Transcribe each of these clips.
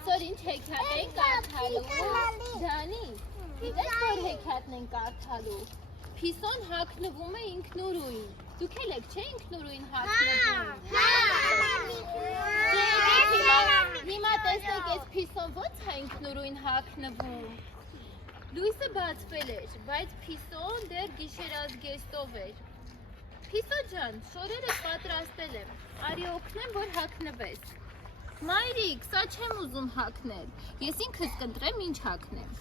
Այսօր ինչ հեքիաթ ենք կարդալու, Դանի, գիտես որ հեքիաթն ենք կարդալու, Փիսոն հագնվում է ինքնուրույն, դուք էլ եք չէ ինքնուրույն հագնվում, հիմա տեսնեք ես Փիսոն ոնց է ինքնուրույն հագնվում, լույսը բացվել էր, բայց Փիսոն դեռ գիշերազգեստով էր, Փիսո ջան, շորերը պատրաստել եմ, արի օգնեմ որ հագնվես, Մայրիկ, սա չեմ ուզում հագնել, ես ինքս կընտրեմ ինչ հագնեմ,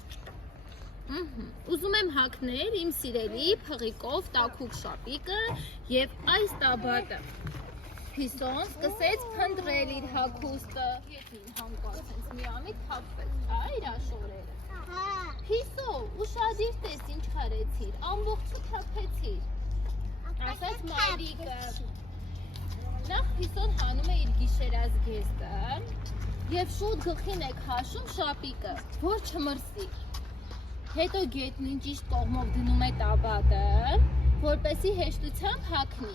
ուզում եմ հագնել իմ սիրելի փղիկով տաքուկ շապիկը և այս տաբատը, Փիսոն սկսեց փնտրել իր հագուստը, ետին հանկարծ ինձ միամիտ թափվեց, իր աշորերը, Փիսո, ուշադիր տես ինչ խարեցիր, ամբողջը թափեցիր, ասաց մայրիկը, նախ Փիսոն հանում է իր գիշերազգեստը և շուտ գլխին է քաշում շապիկը, որ չմրսի, հետո գետնին ճիշտ կողմով դնում է տաբատը, որպեսզի հեշտությամբ հագնի,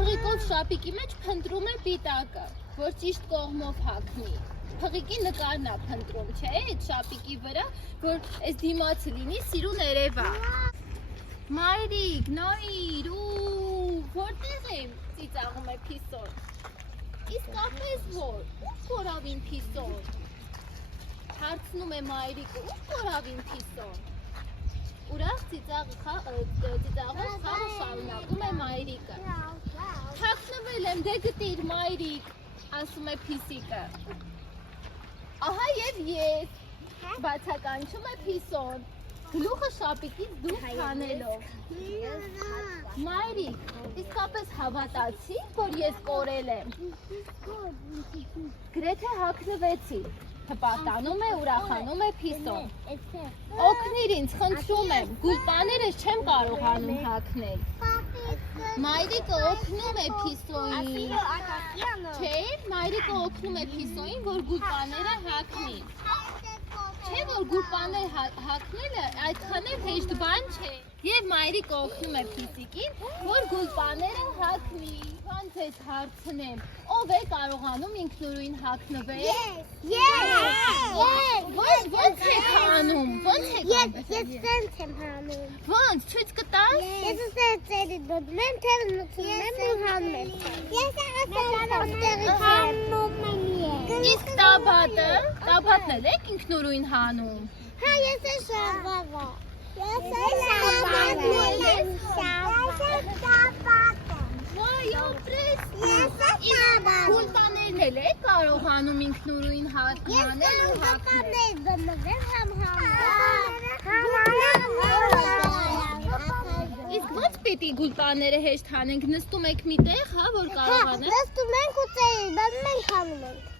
փղիկով շապիկի մեջ փնտրում է պիտակը, որ ճիշտ կողմով հագնի, փղիկի նկարն է փնտրում, չէ, այդ շապիկի վրա, որ այս դիմացը լինի սիրուն երևա, Մայրիկ, նայիր, որտեղ եմ ծիծաղում է Փիսոն, իսկապես որ, ուր կորավին Փիսոն, հարցնում է մայրիկը, ուր կորավին Փիսոն, ուրախ ծիծաղով խաղը շարունակում է մայրիկը, թաքնվել եմ, դե գտիր մայրիկ, ասում է Փիսիկը, ահա և ես, բացականչում է Փիսոն, գլուխը շապիկից դուրս հանելով, Մայրիկ, իսկապես հավատացի, որ ես կորել եմ, գրեթե հագնվեցի, հպատանում է, ուրախանում է Փիսոն, օգնիր ինձ, խնդրում եմ, գուլպաներս չեմ կարողանում հագնել, Մայրիկը օգնում է Փիսոյին, չէ, Մայրիկը օգնում է Փիսոյին, որ գուլպաները հագնի, չէ, որ գուլպաներ հագնելը այդքան էլ հեշտ բան չէ, և մայրիկը օգնում է Փիսիկին, որ գուլպաները հագնի, ոնց ես հարցնեմ, ով է կարողանում ինքնուրույն հագնվել, ոնց եք հանում, ես սենց եմ հանում, ոնց, ցույց կտաս, ես սենց էրի դոդում եմ, թեր նուցում եմ ու հանում եմ, ես հանում եմ իսկ տաբատն էլ եք ինքնուրույն հանում, հա ես է շաբավա, վայ ապրես, գուլպաներն էլ եք կարողանում ինքնուրույն հանել ու հագնել, իսկ ոնց պիտի գուլպաները հեշտ հանենք, նստում եք մի տեղ, հա, որ կարողանեք, նստում ենք ու ծերին, մենք հանում ենք,